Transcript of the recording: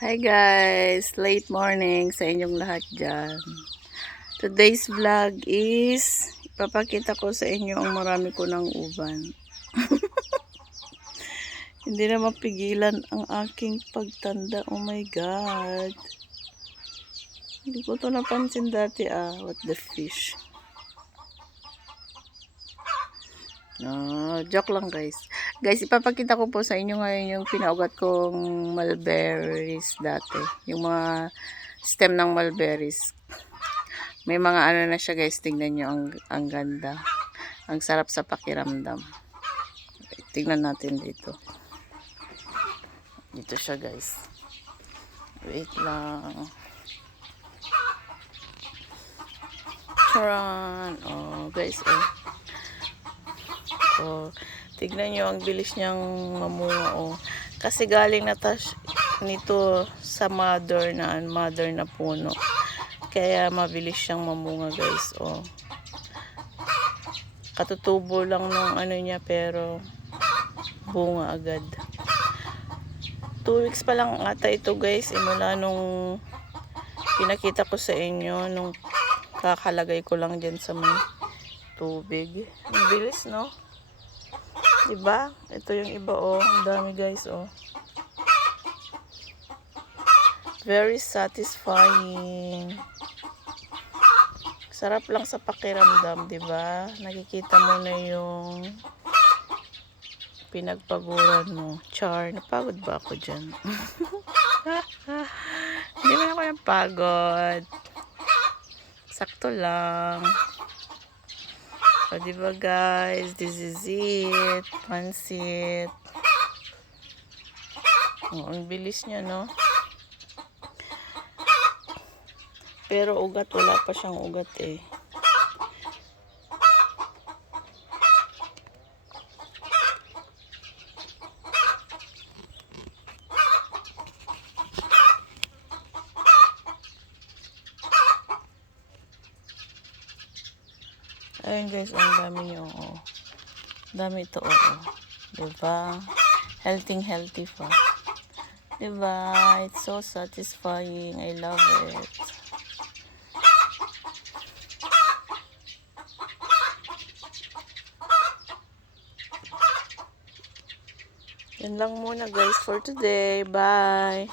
Hi guys! Late morning sa inyong lahat dyan. Today's vlog is ipapakita ko sa inyo ang marami ko ng uban. Hindi na mapigilan ang aking pagtanda. Oh my God! Hindi ko to napansin dati what the fish. No, joke lang guys. Guys, ipapakita ko po sa inyo ngayon yung pinaugat kong mulberries dati. Yung mga stem ng mulberries. May mga ano na siya guys, tingnan nyo, ang ganda. Ang sarap sa pakiramdam. Tingnan natin dito. Dito siya guys. Wait lang. Charan! Oh guys, oh, tignan nyo, ang bilis niyang mamunga, kasi galing na nito sa mother na puno, kaya mabilis siyang mamunga guys. Katutubo lang nung ano niya, pero bunga agad. 2 weeks pa lang ata ito guys, mula nung pinakita ko sa inyo, nung kakalagay ko lang dyan sa may tubig. Ang bilis, no? Diba? Ito yung iba, ang dami guys, very satisfying. Sarap lang sa pakiramdam, diba? Nakikita mo na yung pinagpaguran mo. Char, napagod ba ako dyan? Hindi man ako napagod. Sakto lang. O, diba guys? This is it. Pansit. Ang bilis niya, no? Pero ugat, wala pa siyang ugat Ayun guys, ang dami niyo, dami ito, diba? Healthy pa. Diba? It's so satisfying. I love it. Yan lang muna guys for today. Bye!